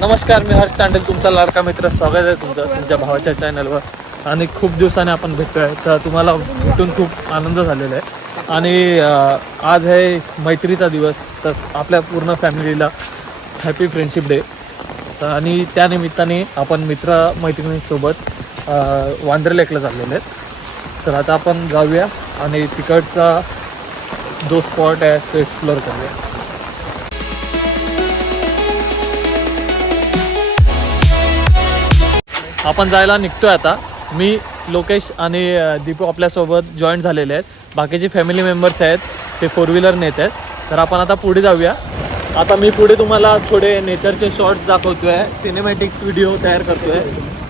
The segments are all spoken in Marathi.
नमस्कार, मी हर्ष चांडेल, तुमचा लाडका मित्र. स्वागत आहे तुमचं तुमच्या भावाच्या चॅनलवर. आणि खूप दिवसाने आपण भेटतोय, तर तुम्हाला भेटून खूप आनंद झालेला आहे. आणि आज आहे मैत्रीचा दिवस, तर आपल्या पूर्ण फॅमिलीला हॅपी फ्रेंडशिप डे. आणि त्यानिमित्ताने आपण मैत्रिणींसोबत वांद्रे लेकला चाललेले आहेत. तर आता आपण जाऊया आणि तिकडचा जो स्पॉट आहे तो एक्सप्लोअर करूया. आपण जायला निघतोय आता. मी, लोकेश आणि दीपू आपल्यासोबत जॉईन झालेले आहेत. बाकीचे फॅमिली मेंबर्स आहेत, ते 4 व्हीलर नेत आहेत. तर आपण आता पुढे जाऊया. आता मी पुढे तुम्हाला थोडे नेचरचे शॉर्ट्स दाखवतोय, सिनेमॅटिक्स व्हिडिओ तयार करतोय.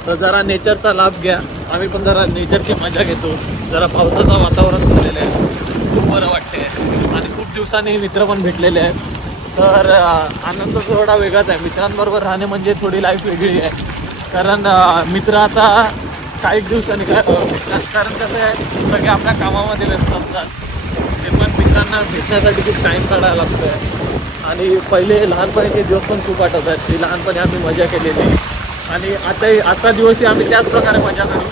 तर जरा नेचरचा लाभ घ्या. आम्ही पण जरा नेचरची मजा घेतो. जरा पावसाचं वातावरण झालेलं आहे, खूप बरं वाटते. आणि खूप दिवसांनी मित्र पण भेटलेले आहेत. तर आनंद थोडा वेगळाच आहे. मित्रांबरोबर राहणे म्हणजे थोडी लाईफ वेगळी आहे. कारण मित्र आता काही दिवसांनी भेटतात. कारण कसं आहे, सगळे आपल्या कामामध्ये व्यस्त असतात. ते पण मित्रांना भेटण्यासाठी खूप टाईम काढायला लागतो आहे. आणि पहिले लहानपणीचे दिवस पण खूप आठवत आहेत, की लहानपणी आम्ही मजा केलेली. आणि आता दिवसही आम्ही त्याच प्रकारे मजा करू,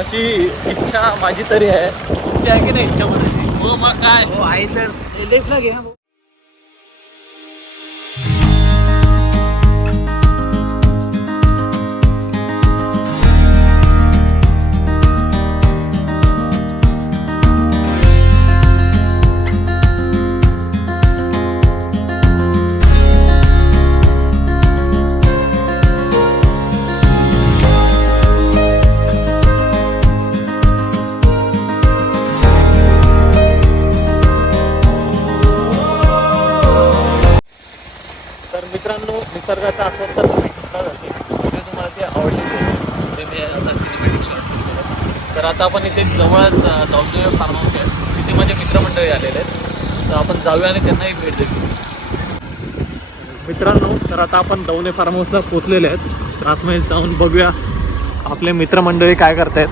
अशी इच्छा माझी तरी आहे. तुमची आहे की नाही इच्छा मनाशी? हो, मग काय हो आहे. तर लेफ्टला घ्या. तर मित्रांनो, निसर्गाचा आस्वाद तर तुम्ही घेतलाच असेल, म्हणजे तुम्हाला ते आवडलेले ते मी आता सिनेमॅटिक शॉर्ट. तर आता आपण इथे जवळच दौंदे फार्म हाऊस आहे, तिथे माझे मित्रमंडळी आलेले आहेत. तर आपण जाऊया आणि त्यांनाही भेट देऊ. मित्रांनो, तर आता आपण दौंदे फार्म हाऊसला पोचलेले आहेत. आतमध्ये जाऊन बघूया आपले मित्रमंडळी काय करतायत.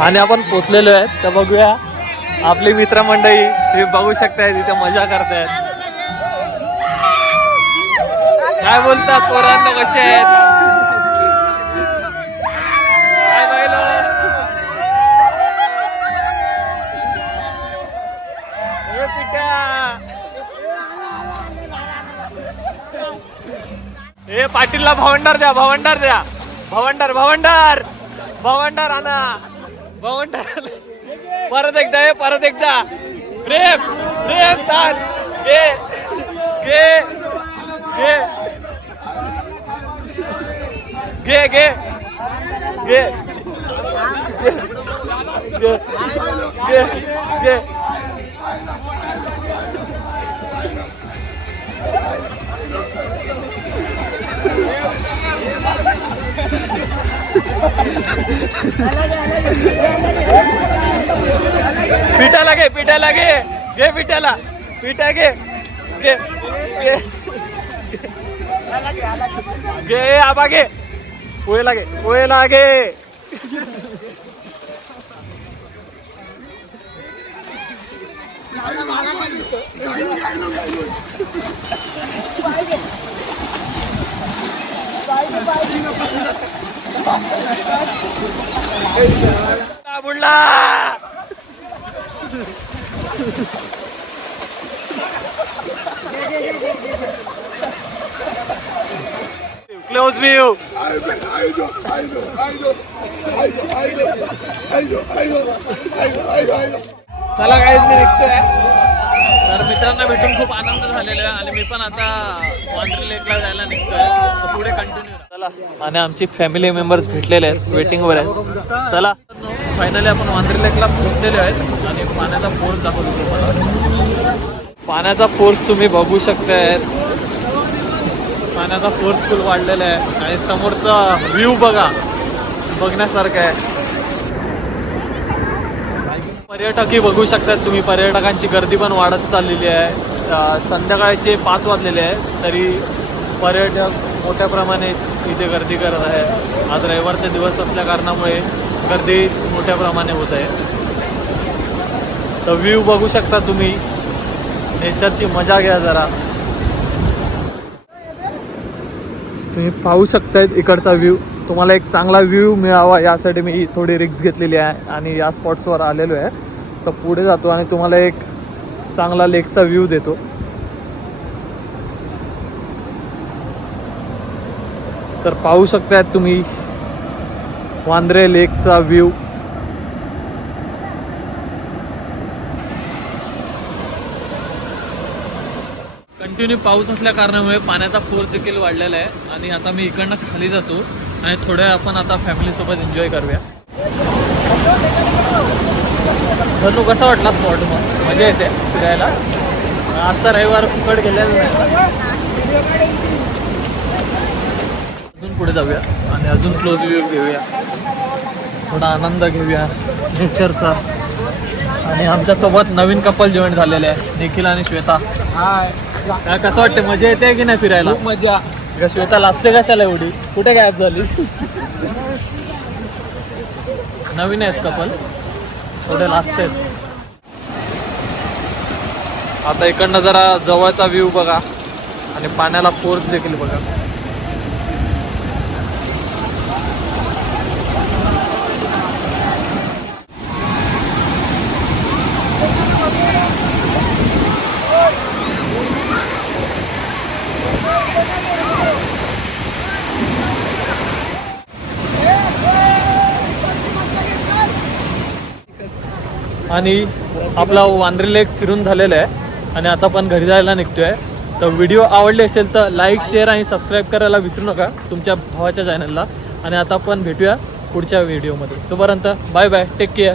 आणि आपण पोचलेलो आहेत, तर बघूया आपली मित्रमंडळी. हे बघू शकताय, तिथे मजा करतायत. काय बोलता पोरांना, कसे आहेत? काय पाहिलं? हे पाटीलला भवंडर द्या, भवंडर द्या, भवंडर भवंडर भवंडर आणा, भवंडर. परत एकदा, हे परत एकदा. प्रेम प्रेम तान घे घे घे घे घे घे घे घे. पिठाला घे, पिठाला घे, घे पिठाला, पिठा घे घे घे घे. आबा घे, पोहे लागे, पोहे लागे. बुडला. Close view. चला गाईज, मी निघतोय. तर मित्रांना भेटून खूप आनंद झालेला आहे. आणि मी पण आता वांद्रे लेकला जायला निघतोय. तर पुढे कंटिन्यू चला. आणि आमची फॅमिली मेंबर्स भेटलेले आहेत, वेटिंगवर आहेत. चला, फायनली आपण वांद्रे लेकला पोहोचलेले आहेत. आणि पाण्याचा फोर्स दाखवतो तुम्हाला. पाण्याचा फोर्स तुम्ही बघू शकताय. पाण्याचा फोर्स फुल वाढलेला आहे. आणि समोरचा व्ह्यू बघा, बघण्यासारखं आहे. पर्यटकही बघू शकतात तुम्ही. पर्यटकांची गर्दी पण वाढत चाललेली आहे. संध्याकाळचे 5 वाजलेले आहे, तरी पर्यटक मोठ्या प्रमाणात इथे गर्दी करत आहे. आज रविवारचा दिवस असल्या कारणामुळे गर्दी मोठ्या प्रमाणे होत आहे. तर व्ह्यू बघू शकता तुम्ही. नेचरची मजा घ्या जरा. तुम्ही पाहू शकतायत इकडचा व्ह्यू. तुम्हाला एक चांगला व्ह्यू मिळावा यासाठी मी थोडी रिक्स घेतलेली आहे आणि या स्पॉट्सवर आलेलो आहे. तर पुढे जातो आणि तुम्हाला एक चांगला लेकचा व्ह्यू देतो. तर पाहू शकतायत तुम्ही वांद्रे लेकचा व्ह्यू. कंटिन्यू पाऊस असल्या कारणामुळे पाण्याचा फोर्स देखील वाढलेला आहे आणि आता मी इकडनं खाली जातो आणि थोड्या आपण आता फॅमिलीसोबत एन्जॉय करूया. धनू कसा वाटला स्पॉट? मग मजा येते फिरायला. आजचा रविवार फुकट गेलेला नाही. अजून पुढे जाऊया आणि अजून क्लोज व्ह्यू घेऊया, थोडा आनंद घेऊया नेचरचा. आणि आमच्यासोबत नवीन कपल जॉईन झालेले आहे, निखिल आणि श्वेता. काय कसं वाटते? मजा येते की नाही फिरायला? खूप मजा. श्वेता लाजते कशाला एवढी? कुठे गायब झाली? नवीन आहेत कपल, थोडे लाजते. आता इकडनं जरा जवळचा व्ह्यू बघा आणि पाण्याला फोर्स देखील बघा. आणि आपला वांद्रे लेक फिरून झालेला आहे आणि आता आपण घरी जायला निघतोय. तर व्हिडिओ आवडले असेल तर लाईक, शेअर आणि सबस्क्राईब करायला विसरू नका तुमच्या भावाच्या चॅनलला. आणि आता आपण भेटूया पुढच्या व्हिडिओमध्ये. तोपर्यंत बाय बाय, टेक केअर.